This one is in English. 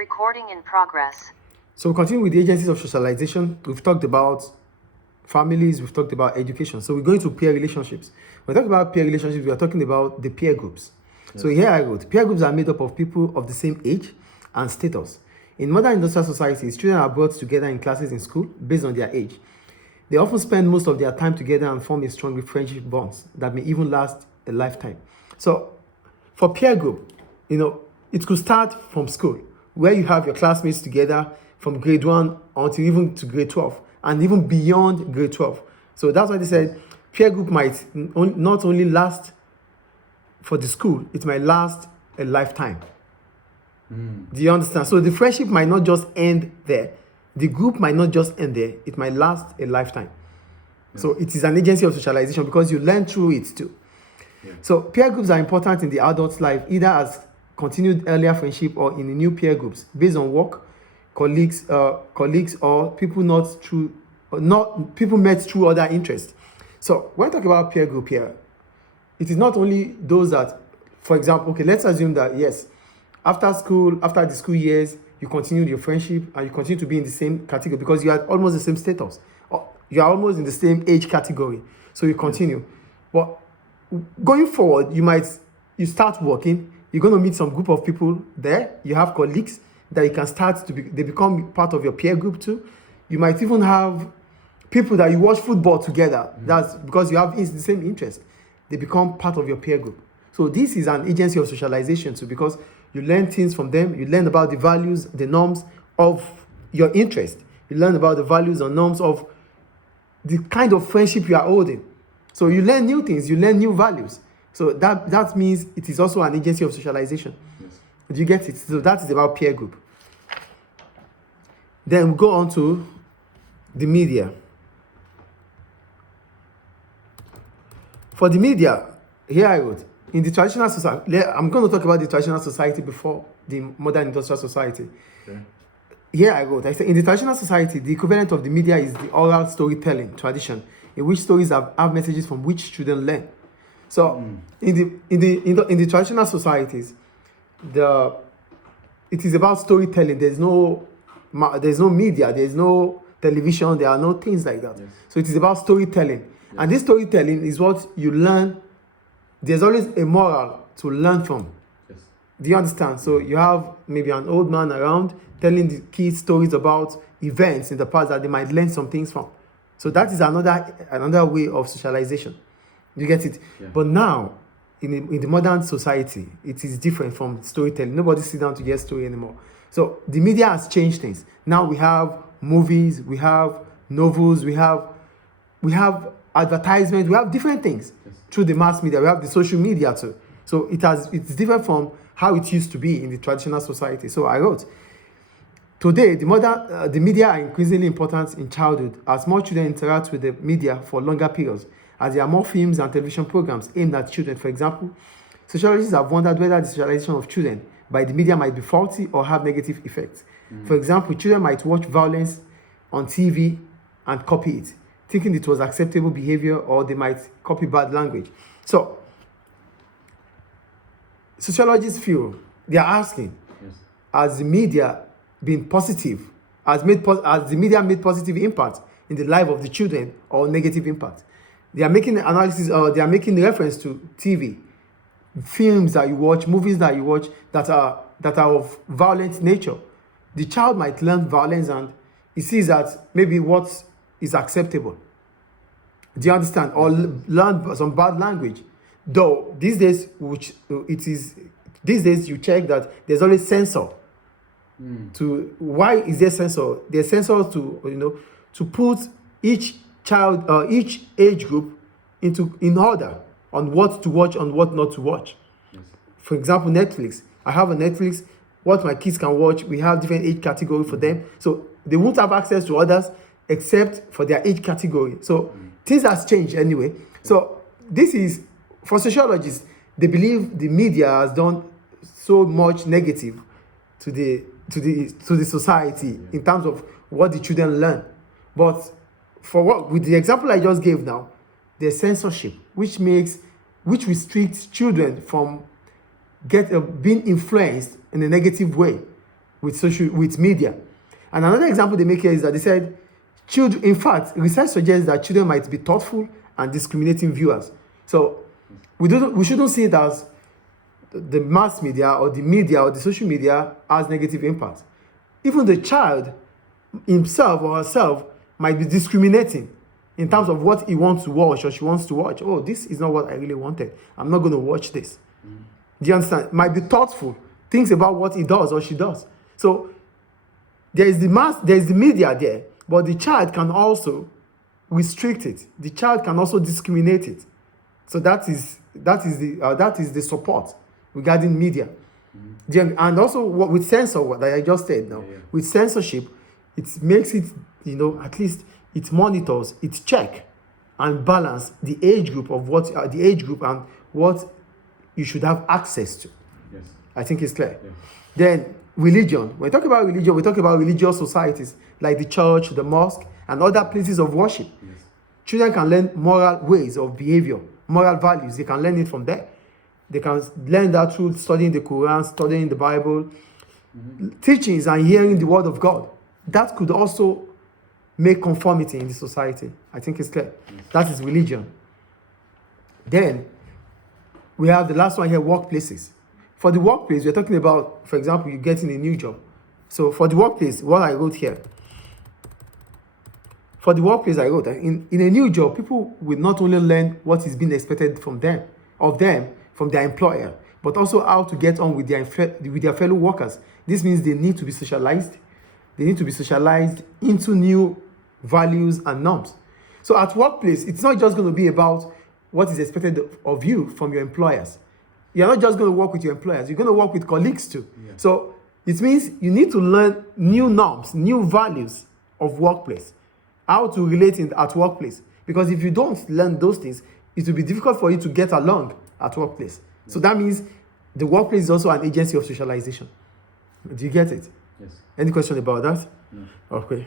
Recording in progress. So we continue with the agencies of socialization. We've talked about families, we've talked about education. So we're going to peer relationships. When we talk about peer relationships, we are talking about the peer groups. Yes. So here I wrote, peer groups are made up of people of the same age and status. In modern industrial societies, children are brought together in classes in school based on their age. They often spend most of their time together and form a strong friendship bonds that may even last a lifetime. So for peer group, it could start from school, where you have your classmates together from grade 1 until even to grade 12, and even beyond grade 12. So that's why they said peer group might not only last for the school, it might last a lifetime. Do you understand? So the friendship might not just end there. The group might not just end there. It might last a lifetime. Yeah. So it is an agency of socialization because you learn through it too. Yeah. So peer groups are important in the adult's life, either as continued earlier friendship or in the new peer groups based on work, colleagues, or people people met through other interests. So when we talk about peer group here, it is not only those that, for example, let's assume that yes, after the school years, you continue your friendship and you continue to be in the same category because you are almost the same status, or you are almost in the same age category. So you continue. But going forward, you start working. You're going to meet some group of people there. You have colleagues that you can they become part of your peer group too. You might even have people that you watch football together. That's because you have the same interest. They become part of your peer group. So this is an agency of socialization too, because you learn things from them. You learn about the values, the norms of your interest. You learn about the values and norms of the kind of friendship you are holding. So you learn new things. You learn new values. So that means it is also an agency of socialization. Yes. Do you get it? So that is about peer group. Then we go on to the media. For the media, here I wrote, in the traditional society, I'm going to talk about the traditional society before the modern industrial society. Okay. Here I wrote, I said, in the traditional society, the equivalent of the media is the oral storytelling tradition, in which stories have messages from which children learn. So in the traditional societies, it is about storytelling. There's no media, there's no television, there are no things like that. Yes. So it is about storytelling. Yes. And this storytelling is what you learn. There's always a moral to learn from. Yes. Do you understand? So you have maybe an old man around telling the kids stories about events in the past that they might learn some things from. So that is another way of socialization. You get it? Yeah. But now, in the modern society, it is different from storytelling. Nobody sits down to get story anymore. So the media has changed things. Now we have movies, we have novels, we have advertisements, we have different things. Yes. Through the mass media. We have the social media too. So it's different from how it used to be in the traditional society. So I wrote, today, the media are increasingly important in childhood as more children interact with the media for longer periods, as there are more films and television programs aimed at children. For example, sociologists have wondered whether the socialization of children by the media might be faulty or have negative effects. For example, children might watch violence on TV and copy it, thinking it was acceptable behavior, or they might copy bad language. So, sociologists feel, they are asking, yes, has the media been positive? Has the media made positive impact in the life of the children or negative impact? They are making analysis, or they are making reference to TV, films that you watch, movies that you watch that are of violent nature. The child might learn violence and he sees that maybe what is acceptable. Do you understand? Or learn some bad language. Though these days you check that there's always censor. To why is there censor? There's censor to put each child or each age group in order on what to watch and what not to watch. Yes. For example, Netflix. I have a Netflix. What my kids can watch, we have different age category for them. So they won't have access to others except for their age category. So things has changed anyway. So this is, for sociologists, they believe the media has done so much negative to the society in terms of what the children learn. But with the example I just gave now, there's censorship, which restricts children from being influenced in a negative way with media. And another example they make here is that they said, children, in fact, research suggests that children might be thoughtful and discriminating viewers. So we shouldn't see it as the mass media or the social media has negative impact. Even the child himself or herself might be discriminating in terms of what he wants to watch or she wants to watch. Oh, this is not what I really wanted. I'm not going to watch this. Do you understand? Might be thoughtful, thinks about what he does or she does. So there is the media there, but the child can also restrict it. The child can also discriminate it. So that is the support regarding media. And also with censor, what I just said now, with censorship, it makes it, at least it monitors, it check and balance the age group and what you should have access to. Yes. I think it's clear. Yeah. Then religion. When we talk about religion, we talk about religious societies like the church, the mosque, and other places of worship. Yes. Children can learn moral ways of behavior, moral values. They can learn it from there. They can learn that through studying the Quran, studying the Bible, teachings and hearing the word of God. That could also make conformity in the society. I think it's clear. Yes. That is religion. Then we have the last one here, workplaces. For the workplace, we're talking about, for example, you getting a new job. So for the workplace, what I wrote here. For the workplace, I wrote that in a new job, people will not only learn what is being expected from them, from their employer, but also how to get on with their fellow workers. This means they need to be socialized. They need to be socialized into new values and norms. So at workplace, it's not just going to be about what is expected of you from your employers. You're not just going to work with your employers. You're going to work with colleagues too. Yeah. So it means you need to learn new norms, new values of workplace, how to relate at workplace. Because if you don't learn those things, it will be difficult for you to get along at workplace. Yes. So that means the workplace is also an agency of socialization. Do you get it? Yes. Any question about that? No. Okay.